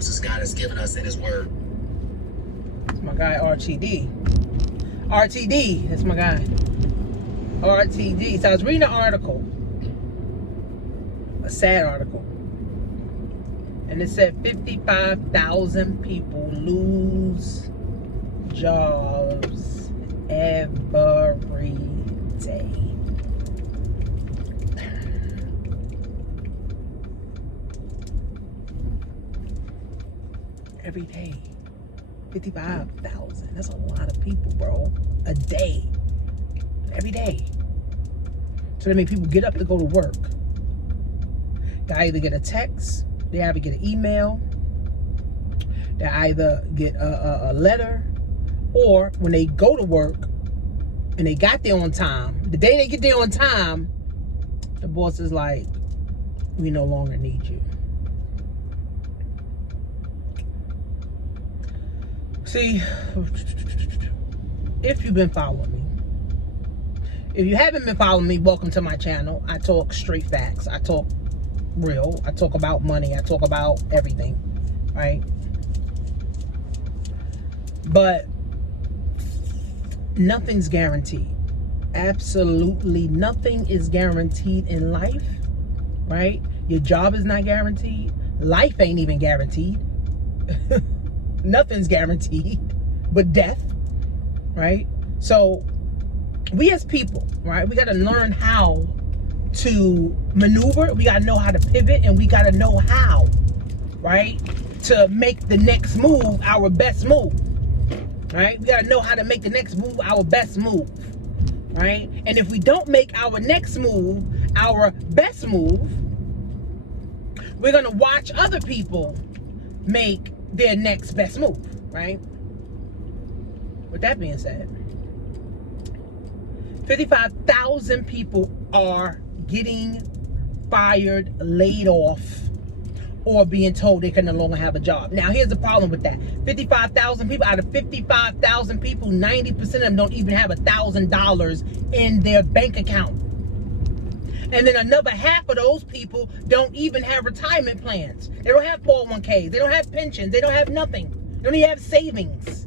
promises God has given us in His Word. That's my guy RTD. RTD, that's my guy. RTD. So I was reading an article, a sad article, and it said 55,000 people lose jobs every day. Every day. 55,000. That's a lot of people, bro. A day. Every day. So that means people get up to go to work. They either get a text, they either get an email, they either get a letter, or when they go to work and they got there on time, the day they get there on time, the boss is like, we no longer need you. See, if you've been following me, if you haven't been following me, welcome to my channel. I talk straight facts. I talk real. I talk about money. I talk about everything, right? But nothing's guaranteed. Absolutely nothing is guaranteed in life, right? Your job is not guaranteed. Life ain't even guaranteed. Nothing's guaranteed but death, right? So we as people, right, we got to learn how to maneuver. We got to know how to pivot, and we got to know how, right, to make the next move our best move, right? We got to know how to make the next move our best move, right? And if we don't make our next move our best move, we're going to watch other people make their next best move, right? With that being said, 55,000 people are getting fired, laid off, or being told they can no longer have a job. Now, here's the problem with that. 55,000 people, out of 55,000 people, 90% of them don't even have $1,000 in their bank account. And then another half of those people don't even have retirement plans. They don't have 401ks. They don't have pensions. They don't have nothing. They don't even have savings.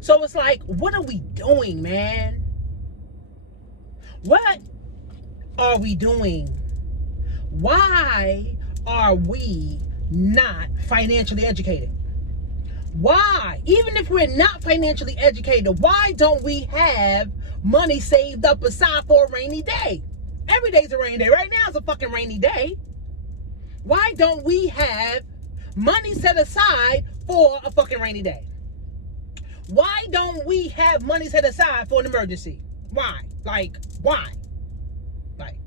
So it's like, what are we doing, man? What are we doing? Why are we not financially educated? Why? Even if we're not financially educated, why don't we have money saved up aside for a rainy day? Every day's a rainy day. Right now it's a fucking rainy day. Why don't we have money set aside for a fucking rainy day? Why don't we have money set aside for an emergency? Why? Like, why? Like,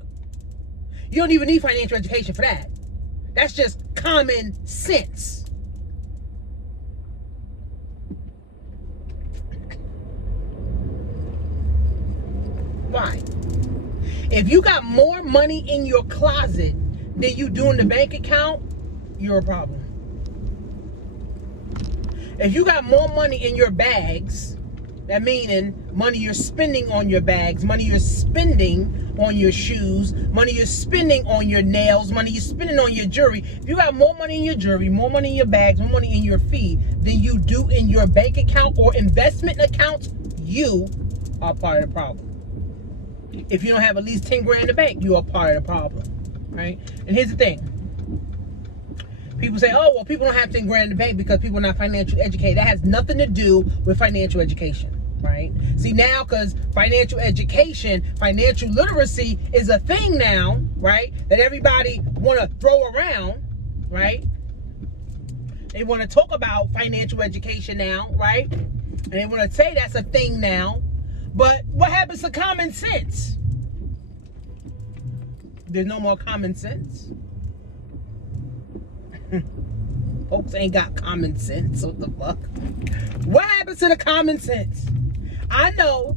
you don't even need financial education for that. That's just common sense. Why? If you got more money in your closet than you do in the bank account, you're a problem. If you got more money in your bags, that meaning money you're spending on your bags, money you're spending on your shoes, money you're spending on your nails, money you're spending on your jewelry. If you got more money in your jewelry, more money in your bags, more money in your feet than you do in your bank account or investment accounts, you are part of the problem. If you don't have at least 10 grand in the bank, you are part of the problem, right? And here's the thing. People say, oh, well, people don't have 10 grand in the bank because people are not financially educated. That has nothing to do with financial education, right? See, now, because financial education, financial literacy is a thing now, right, that everybody want to throw around, right? They want to talk about financial education now, right? And they want to say that's a thing now. But what happens to common sense? There's no more common sense. Folks ain't got common sense. What the fuck? What happens to the common sense? I know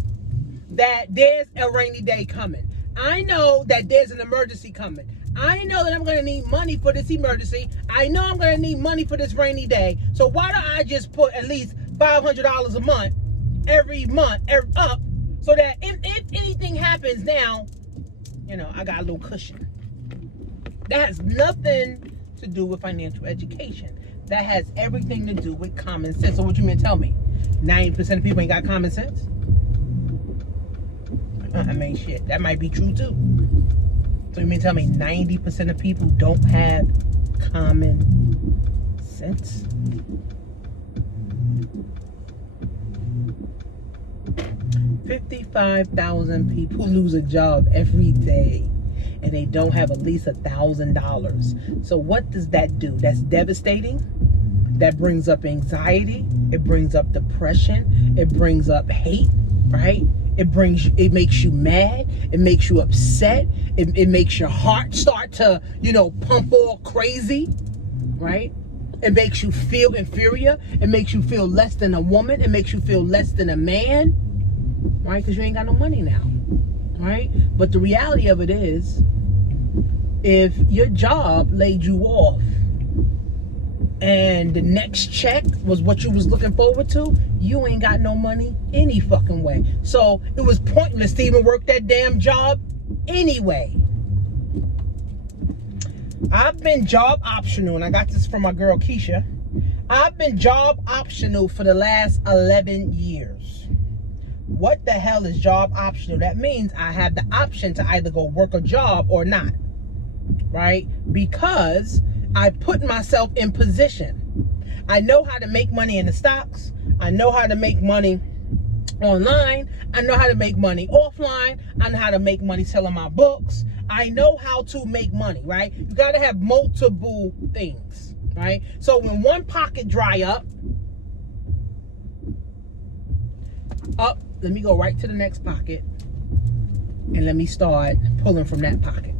that there's a rainy day coming. I know that there's an emergency coming. I know that I'm going to need money for this emergency. I know I'm going to need money for this rainy day. So why don't I just put at least $500 a month, every month, up, so that if anything happens now, you know, I got a little cushion. That has nothing to do with financial education. That has everything to do with common sense. So what you mean tell me? 90% of people ain't got common sense? I mean, shit, that might be true too. So you mean tell me 90% of people don't have common sense? $55,000 people lose a job every day, and they don't have at least $1,000. So what does that do? That's devastating. That brings up anxiety. It brings up depression. It brings up hate, right? It makes you mad. It makes you upset. It makes your heart start to, pump all crazy, right? It makes you feel inferior. It makes you feel less than a woman. It makes you feel less than a man, right? Because you ain't got no money now, right? But the reality of it is, if your job laid you off and the next check was what you was looking forward to, you ain't got no money any fucking way. So it was pointless to even work that damn job anyway. I've been job optional, and I got this from my girl Keisha. I've been job optional for the last 11 years. What the hell is job optional? That means I have the option to either go work a job or not, right? Because I put myself in position. I know how to make money in the stocks. I know how to make money online. I know how to make money offline. I know how to make money selling my books. I know how to make money, right? You got to have multiple things, right? So when one pocket dry up, let me go right to the next pocket, and let me start pulling from that pocket.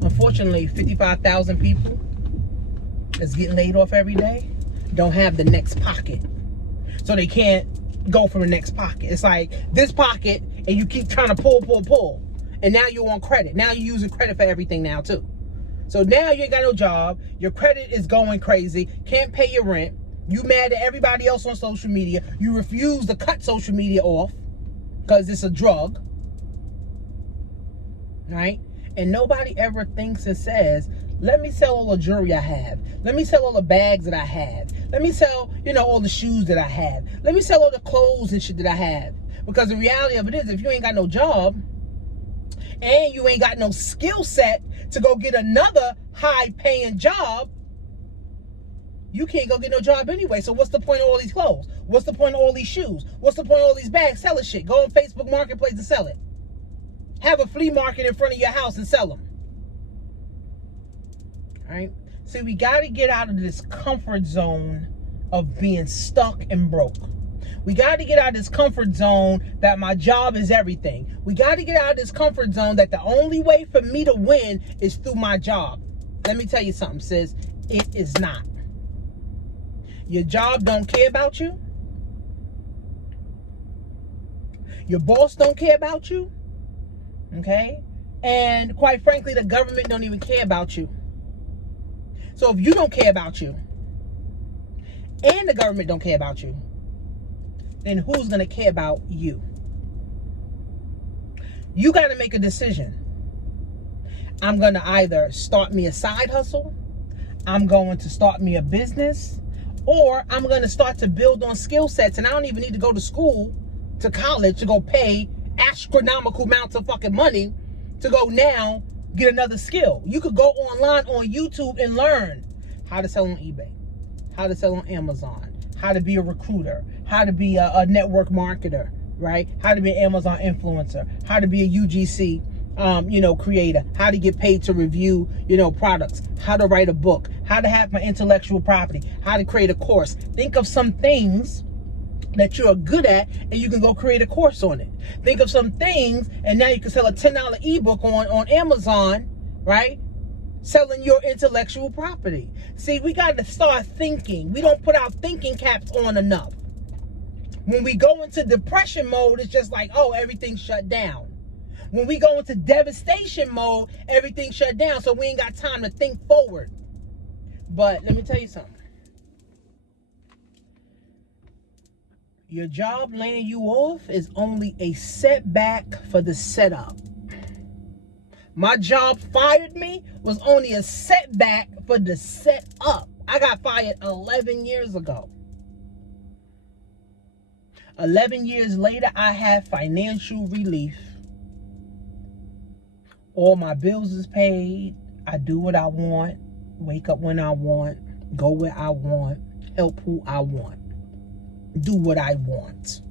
Unfortunately, 55,000 people that's getting laid off every day don't have the next pocket. So they can't go from the next pocket. It's like this pocket, and you keep trying to pull. And now you're on credit. Now you're using credit for everything now too. So now you ain't got no job. Your credit is going crazy. Can't pay your rent. You mad at everybody else on social media. You refuse to cut social media off because it's a drug. Right? And nobody ever thinks and says, let me sell all the jewelry I have. Let me sell all the bags that I have. Let me sell, all the shoes that I have. Let me sell all the clothes and shit that I have. Because the reality of it is, if you ain't got no job and you ain't got no skill set to go get another high-paying job, you can't go get no job anyway. So what's the point of all these clothes? What's the point of all these shoes? What's the point of all these bags? Sell the shit. Go on Facebook Marketplace and sell it. Have a flea market in front of your house and sell them. All right? See, we got to get out of this comfort zone of being stuck and broke. We got to get out of this comfort zone that my job is everything. We got to get out of this comfort zone that the only way for me to win is through my job. Let me tell you something, sis. It is not. Your job don't care about you. Your boss don't care about you. Okay? And quite frankly, the government don't even care about you. So if you don't care about you, and the government don't care about you, then who's going to care about you? You got to make a decision. I'm going to either start me a side hustle, I'm going to start me a business, or I'm going to start to build on skill sets. And I don't even need to go to school, to college, to go pay astronomical amounts of fucking money to go now get another skill. You could go online on YouTube and learn how to sell on eBay, how to sell on Amazon, how to be a recruiter, how to be a network marketer, right? How to be an Amazon influencer, how to be a UGC creator, how to get paid to review, products, how to write a book, how to have my intellectual property, how to create a course. Think of some things that you're good at, and you can go create a course on it. Think of some things, and now you can sell a $10 ebook on Amazon, right? Selling your intellectual property. See, we got to start thinking. We don't put our thinking caps on enough. When we go into depression mode, it's just like, oh, everything's shut down. When we go into devastation mode, everything's shut down, so we ain't got time to think forward. But let me tell you something. Your job laying you off is only a setback for the setup. My job fired me was only a setback for the set up. I got fired 11 years ago. 11 years later, I have financial relief. All my bills is paid. I do what I want, wake up when I want, go where I want, help who I want, do what I want.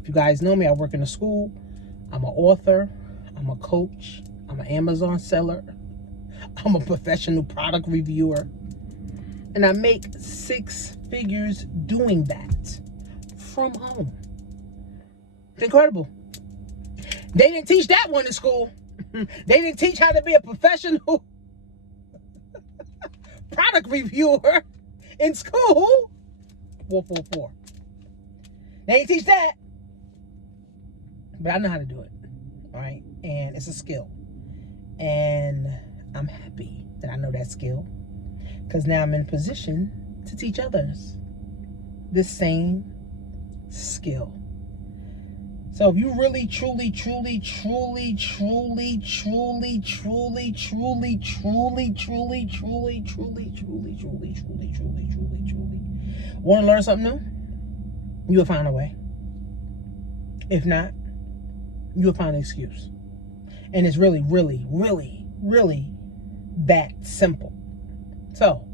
If you guys know me, I work in a school. I'm an author. I'm a coach. I'm an Amazon seller. I'm a professional product reviewer. And I make 6 figures doing that from home. It's incredible. They didn't teach that one in school. They didn't teach how to be a professional product reviewer in school. 444. They didn't teach that. But I know how to do it. All right. And it's a skill. And I'm happy that I know that skill. Because now I'm in position to teach others this same skill. So if you really, truly, truly, truly, truly, truly, truly, truly, truly, truly, truly, truly, truly, truly, truly, truly, truly, truly want to learn something new, you'll find a way. If not, you'll find an excuse. And it's really, really, really, really that simple. So,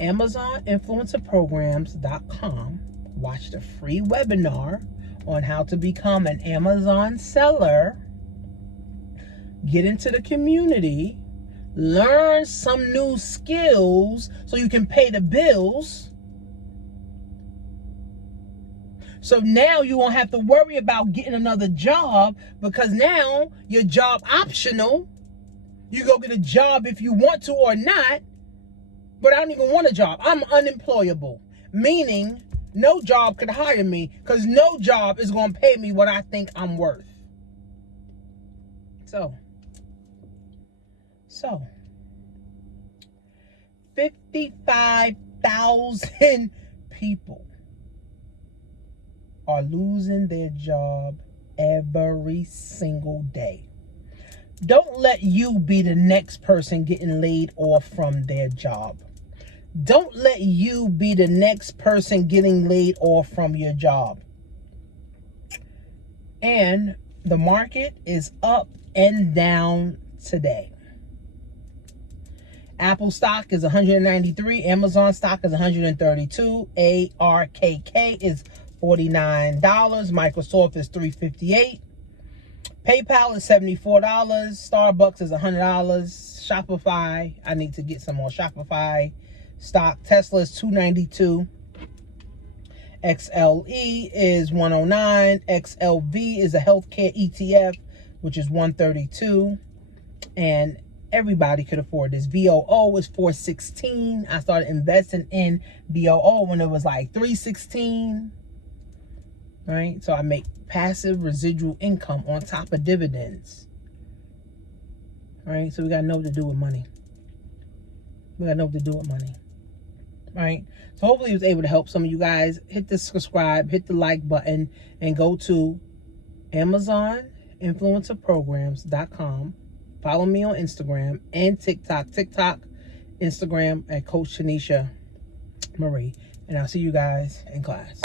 AmazonInfluencerPrograms.com. Watch the free webinar on how to become an Amazon seller. Get into the community. Learn some new skills so you can pay the bills. So now you won't have to worry about getting another job, because now your job optional. You go get a job if you want to or not. But I don't even want a job. I'm unemployable, meaning no job could hire me, because no job is going to pay me what I think I'm worth. So 55,000 people are losing their job every single day. Don't let you be the next person getting laid off from their job. Don't let you be the next person getting laid off from your job. And the market is up and down today. Apple stock is 193. Amazon stock is 132. ARKK is $49. Microsoft is $358. PayPal is $74. Starbucks is $100. Shopify, I need to get some more Shopify stock. Tesla is $292. XLE is $109. XLV is a healthcare ETF, which is $132. And everybody could afford this. VOO is $416. I started investing in VOO when it was like $316. Right? So I make passive residual income on top of dividends. Right? So we got to know what to do with money. We got to know what to do with money. Right? So hopefully I was able to help some of you guys. Hit the subscribe, hit the like button, and go to AmazonInfluencerPrograms.com. Follow me on Instagram and TikTok. TikTok, Instagram at Coach Tanisha Marie. And I'll see you guys in class.